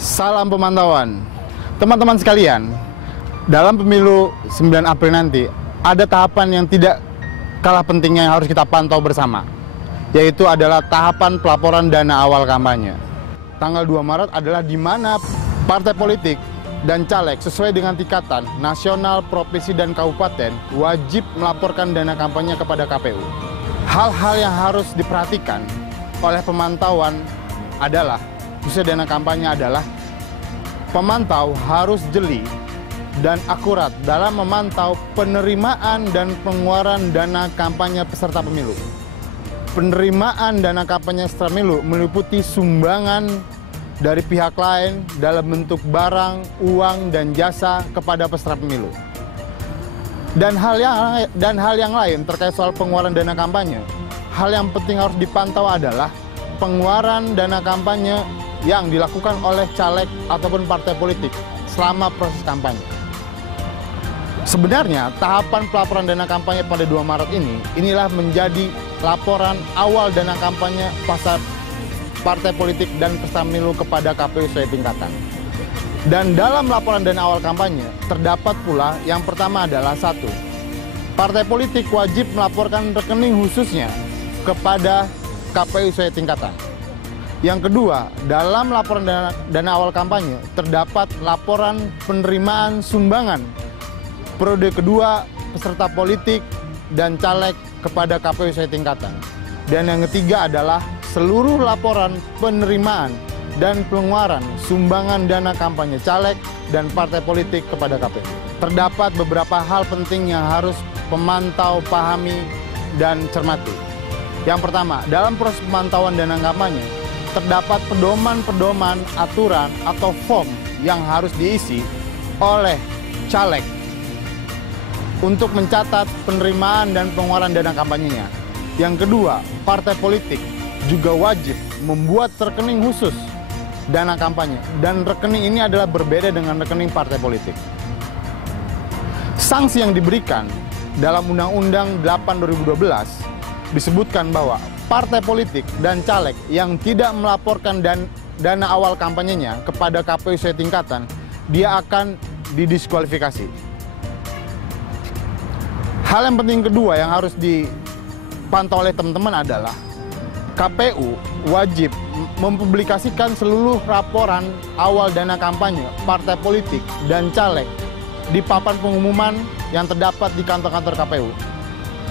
Salam pemantauan. Teman-teman sekalian, dalam pemilu 9 April nanti ada tahapan yang tidak kalah pentingnya yang harus kita pantau bersama, yaitu adalah tahapan pelaporan dana awal kampanye. Tanggal 2 Maret adalah di mana partai politik dan caleg sesuai dengan tingkatan nasional, provinsi, dan kabupaten wajib melaporkan dana kampanye kepada KPU. Hal-hal yang harus diperhatikan oleh pemantauan adalah, khususnya dana kampanye adalah, pemantau harus jeli dan akurat dalam memantau penerimaan dan pengeluaran dana kampanye peserta pemilu. Penerimaan dana kampanye peserta pemilu meliputi sumbangan dari pihak lain dalam bentuk barang, uang, dan jasa kepada peserta pemilu. Dan hal yang lain terkait soal pengeluaran dana kampanye, hal yang penting harus dipantau adalah pengeluaran dana kampanye yang dilakukan oleh caleg ataupun partai politik selama proses kampanye. Sebenarnya tahapan pelaporan dana kampanye pada 2 Maret inilah menjadi laporan awal dana kampanye partai politik dan peserta pemilu kepada KPU sesuai tingkatan. Dan dalam laporan dana awal kampanye terdapat pula yang pertama adalah 1. Partai politik wajib melaporkan rekening khususnya kepada KPU sesuai tingkatan. Yang kedua, dalam laporan dana awal kampanye terdapat laporan penerimaan sumbangan periode kedua peserta politik dan caleg kepada KPU sesuai tingkatan. Dan yang ketiga adalah seluruh laporan penerimaan dan pengeluaran sumbangan dana kampanye caleg dan partai politik kepada KPU. Terdapat beberapa hal penting yang harus pemantau pahami dan cermati. Yang pertama, dalam proses pemantauan dana kampanye terdapat pedoman-pedoman aturan atau form yang harus diisi oleh caleg untuk mencatat penerimaan dan pengeluaran dana kampanyenya. Yang kedua, partai politik juga wajib membuat rekening khusus dana kampanye, dan rekening ini adalah berbeda dengan rekening partai politik. Sanksi yang diberikan dalam Undang-Undang 8/2012 disebutkan bahwa partai politik dan caleg yang tidak melaporkan dana awal kampanyenya kepada KPU sesuai tingkatan, dia akan didiskualifikasi. Hal yang penting kedua yang harus dipantau oleh teman-teman adalah KPU wajib mempublikasikan seluruh laporan awal dana kampanye partai politik dan caleg di papan pengumuman yang terdapat di kantor-kantor KPU.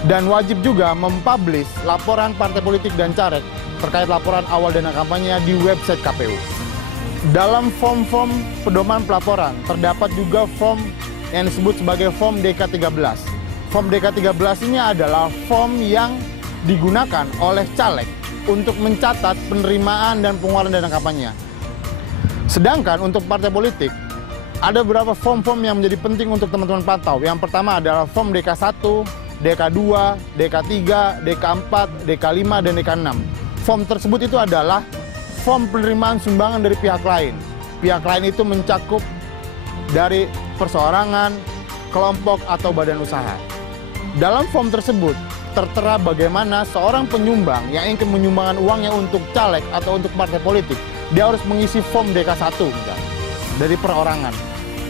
Dan wajib juga mempublish laporan partai politik dan caleg terkait laporan awal dana kampanye di website KPU. Dalam form-form pedoman pelaporan terdapat juga form yang disebut sebagai form DK13. Form DK13 ini adalah form yang digunakan oleh caleg untuk mencatat penerimaan dan pengeluaran dana kampanye. Sedangkan untuk partai politik, ada beberapa form-form yang menjadi penting untuk teman-teman pantau. Yang pertama adalah form DK1, DK2, DK3, DK4, DK5, dan DK6. Form tersebut itu adalah form penerimaan sumbangan dari pihak lain. Pihak lain itu mencakup dari perseorangan, kelompok, atau badan usaha. Dalam form tersebut tertera bagaimana seorang penyumbang yang ingin menyumbangkan uangnya untuk caleg atau untuk partai politik, dia harus mengisi form DK1 misalnya, dari perorangan.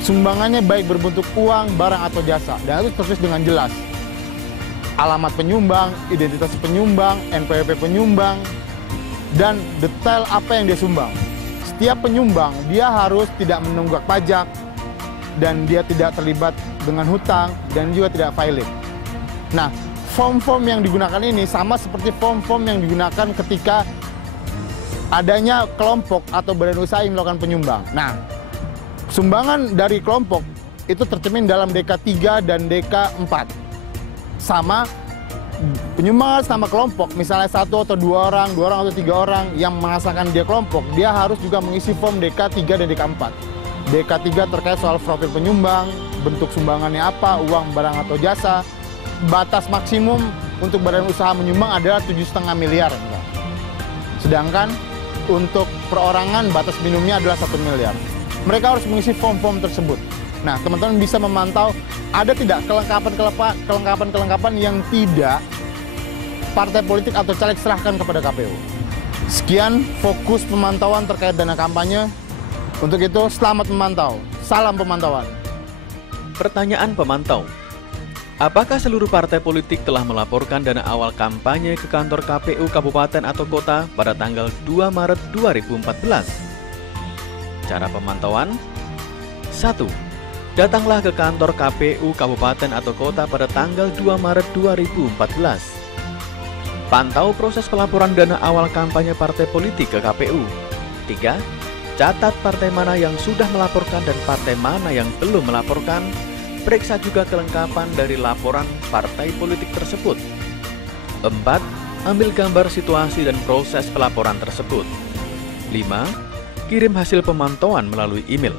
Sumbangannya baik berbentuk uang, barang, atau jasa, dan itu tertulis dengan jelas. Alamat penyumbang, identitas penyumbang, NPWP penyumbang, dan detail apa yang dia sumbang. Setiap penyumbang, dia harus tidak menunggak pajak, dan dia tidak terlibat dengan hutang, dan juga tidak filing. Nah, form-form yang digunakan ini sama seperti form-form yang digunakan ketika adanya kelompok atau badan usaha yang melakukan penyumbang. Nah, sumbangan dari kelompok itu tercermin dalam DK3 dan DK4. Sama penyumbang sama kelompok, misalnya 1 atau 2 orang, 2 orang atau 3 orang yang merasakan dia kelompok, dia harus juga mengisi form DK3 dan DK4. DK3 terkait soal profil penyumbang, bentuk sumbangannya apa, uang, barang, atau jasa. Batas maksimum untuk badan usaha menyumbang adalah 7,5 miliar. Sedangkan untuk perorangan batas minimumnya adalah 1 miliar. Mereka harus mengisi form-form tersebut. Nah, teman-teman bisa memantau ada tidak kelengkapan-kelengkapan yang tidak partai politik atau caleg serahkan kepada KPU. Sekian fokus pemantauan terkait dana kampanye. Untuk itu, selamat memantau. Salam pemantauan. Pertanyaan pemantau. Apakah seluruh partai politik telah melaporkan dana awal kampanye ke kantor KPU Kabupaten atau Kota pada tanggal 2 Maret 2014? Cara pemantauan: 1. Datanglah ke kantor KPU Kabupaten atau Kota pada tanggal 2 Maret 2014. Pantau proses pelaporan dana awal kampanye partai politik ke KPU. 3. Catat partai mana yang sudah melaporkan dan partai mana yang belum melaporkan. Periksa juga kelengkapan dari laporan partai politik tersebut. 4. Ambil gambar situasi dan proses pelaporan tersebut. 5. Kirim hasil pemantauan melalui email.